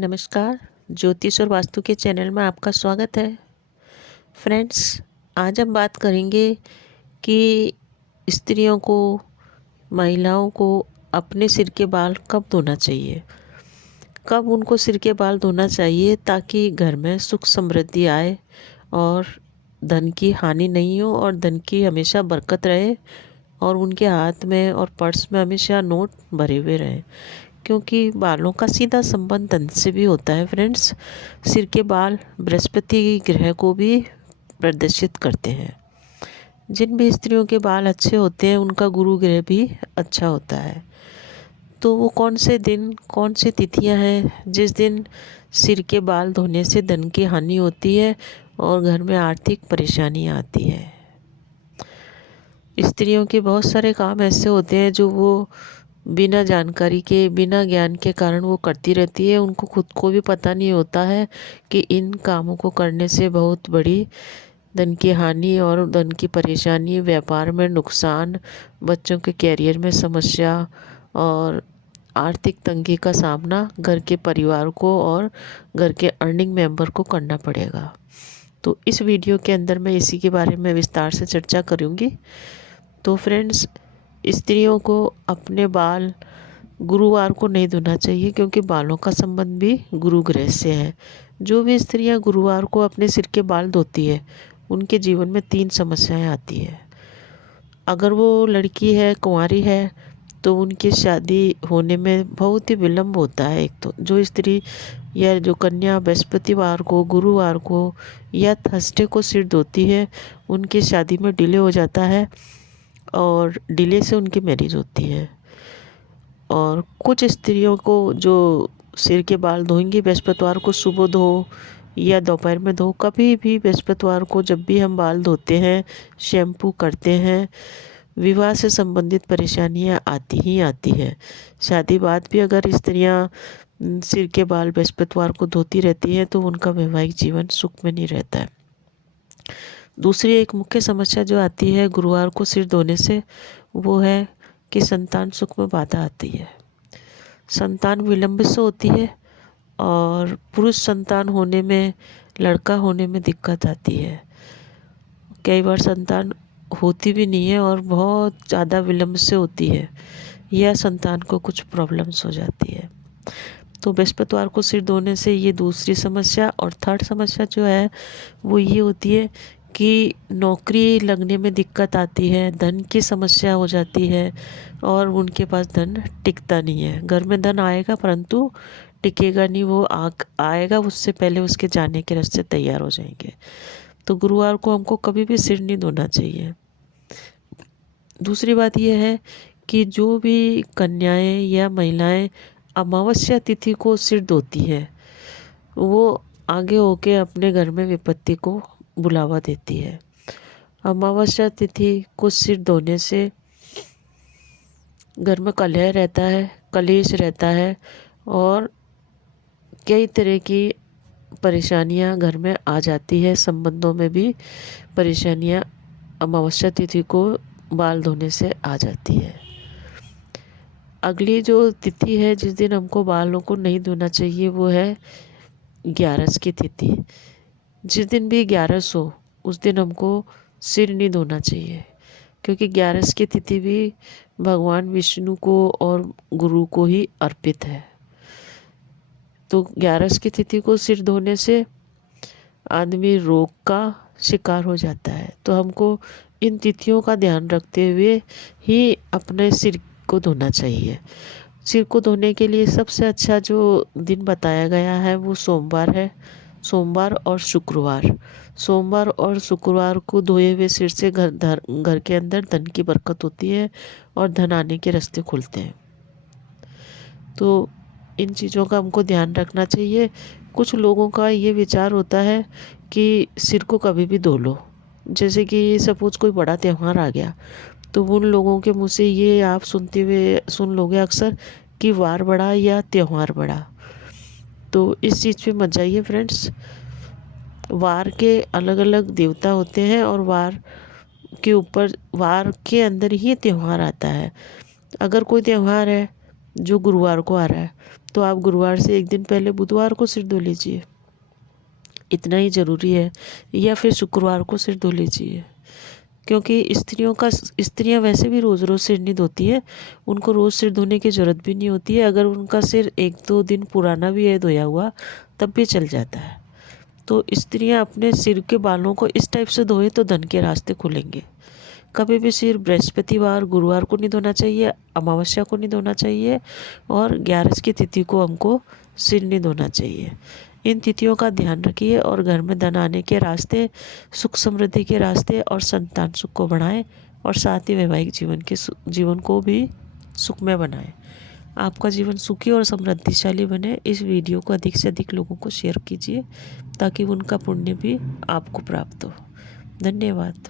नमस्कार। ज्योतिष और वास्तु के चैनल में आपका स्वागत है। फ्रेंड्स, आज हम बात करेंगे कि स्त्रियों को, महिलाओं को अपने सिर के बाल कब धोना चाहिए। कब उनको सिर के बाल धोना चाहिए ताकि घर में सुख समृद्धि आए और धन की हानि नहीं हो और धन की हमेशा बरकत रहे और उनके हाथ में और पर्स में हमेशा नोट भरे हुए रहें। क्योंकि बालों का सीधा संबंध धन से भी होता है फ्रेंड्स। सिर के बाल बृहस्पति ग्रह को भी प्रदर्शित करते हैं। जिन भी स्त्रियों के बाल अच्छे होते हैं उनका गुरु ग्रह भी अच्छा होता है। तो वो कौन से दिन, कौन सी तिथियां हैं जिस दिन सिर के बाल धोने से धन की हानि होती है और घर में आर्थिक परेशानियां आती है। स्त्रियों के बहुत सारे काम ऐसे होते हैं जो वो बिना जानकारी के, बिना ज्ञान के कारण वो करती रहती है। उनको खुद को भी पता नहीं होता है कि इन कामों को करने से बहुत बड़ी धन की हानि और धन की परेशानी, व्यापार में नुकसान, बच्चों के कैरियर में समस्या और आर्थिक तंगी का सामना घर के परिवार को और घर के अर्निंग मेंबर को करना पड़ेगा। तो इस वीडियो के अंदर मैं इसी के बारे में विस्तार से चर्चा करूँगी। तो फ्रेंड्स, स्त्रियों को अपने बाल गुरुवार को नहीं धोना चाहिए क्योंकि बालों का संबंध भी गुरु ग्रह से है। जो भी स्त्रियां गुरुवार को अपने सिर के बाल धोती है उनके जीवन में 3 समस्याएं आती है। अगर वो लड़की है, कुंवारी है, तो उनकी शादी होने में बहुत ही विलम्ब होता है। एक तो जो स्त्री या जो कन्या बृहस्पतिवार को, गुरुवार को या थर्सडे को सिर धोती है उनकी शादी में डिले हो जाता है और डिले से उनकी मैरिज होती है। और कुछ स्त्रियों को जो सिर के बाल धोएंगी बृहस्पतिवार को सुबह धो या दोपहर में धो, कभी भी बृहस्पतिवार को जब भी हम बाल धोते हैं, शैम्पू करते हैं, विवाह से संबंधित परेशानियां आती ही आती है। शादी बाद भी अगर स्त्रियां सिर के बाल बृहस्पतिवार को धोती रहती हैं तो उनका वैवाहिक जीवन सुख में नहीं रहता है। दूसरी एक मुख्य समस्या जो आती है गुरुवार को सिर धोने से, वो है कि संतान सुख में बाधा आती है। संतान विलंब से होती है और पुरुष संतान होने में, लड़का होने में दिक्कत आती है। कई बार संतान होती भी नहीं है और बहुत ज़्यादा विलंब से होती है या संतान को कुछ प्रॉब्लम्स हो जाती है। तो बृहस्पतिवार को सिर धोने से ये दूसरी समस्या। और थर्ड समस्या जो है वो ये होती है कि नौकरी लगने में दिक्कत आती है, धन की समस्या हो जाती है और उनके पास धन टिकता नहीं है। घर में धन आएगा परंतु टिकेगा नहीं। वो आएगा, उससे पहले उसके जाने के रास्ते तैयार हो जाएंगे। तो गुरुवार को हमको कभी भी सिर नहीं धोना चाहिए। दूसरी बात यह है कि जो भी कन्याएं या महिलाएं अमावस्या तिथि को सिर धोती है वो आगे होके अपने घर में विपत्ति को बुलावा देती है। अमावस्या तिथि को सिर धोने से घर में कलह रहता है, कलेश रहता है और कई तरह की परेशानियां घर में आ जाती है। संबंधों में भी परेशानियां अमावस्या तिथि को बाल धोने से आ जाती है। अगली जो तिथि है जिस दिन हमको बालों को नहीं धोना चाहिए वो है 11 की तिथि। जिस दिन भी 11 हो उस दिन हमको सिर नहीं धोना चाहिए क्योंकि 11 की तिथि भी भगवान विष्णु को और गुरु को ही अर्पित है। तो 11 की तिथि को सिर धोने से आदमी रोग का शिकार हो जाता है। तो हमको इन तिथियों का ध्यान रखते हुए ही अपने सिर को धोना चाहिए। सिर को धोने के लिए सबसे अच्छा जो दिन बताया गया है वो सोमवार है। सोमवार और शुक्रवार, सोमवार और शुक्रवार को धोए हुए सिर से घर के अंदर धन की बरकत होती है और धन आने के रास्ते खुलते हैं। तो इन चीज़ों का हमको ध्यान रखना चाहिए। कुछ लोगों का ये विचार होता है कि सिर को कभी भी धो लो। जैसे कि सपोज कोई बड़ा त्यौहार आ गया तो उन लोगों के मुँह से ये आप सुन लोगे अक्सर कि वार बड़ा या त्यौहार बड़ा। तो इस चीज़ पे मत जाइए फ्रेंड्स। वार के अलग अलग देवता होते हैं और वार के ऊपर, वार के अंदर ही त्यौहार आता है। अगर कोई त्यौहार है जो गुरुवार को आ रहा है, तो आप गुरुवार से एक दिन पहले बुधवार को सिर धो लीजिए, इतना ही ज़रूरी है। या फिर शुक्रवार को सिर धो लीजिए, क्योंकि स्त्रियां वैसे भी रोज़ रोज़ सिर नहीं धोती है, उनको रोज़ सिर धोने की ज़रूरत भी नहीं होती है। अगर उनका सिर एक दो दिन पुराना भी है धोया हुआ, तब भी चल जाता है। तो स्त्रियां अपने सिर के बालों को इस टाइप से धोए तो धन के रास्ते खुलेंगे। कभी भी सिर बृहस्पतिवार गुरुवार को नहीं धोना चाहिए, अमावस्या को नहीं धोना चाहिए, और 11 की तिथि को हमको सिर नहीं धोना चाहिए। इन तिथियों का ध्यान रखिए और घर में धन आने के रास्ते, सुख समृद्धि के रास्ते और संतान सुख को बढ़ाएं, और साथ ही वैवाहिक जीवन को भी सुखमय बनाएं। आपका जीवन सुखी और समृद्धिशाली बने। इस वीडियो को अधिक से अधिक लोगों को शेयर कीजिए, ताकि उनका पुण्य भी आपको प्राप्त हो। धन्यवाद।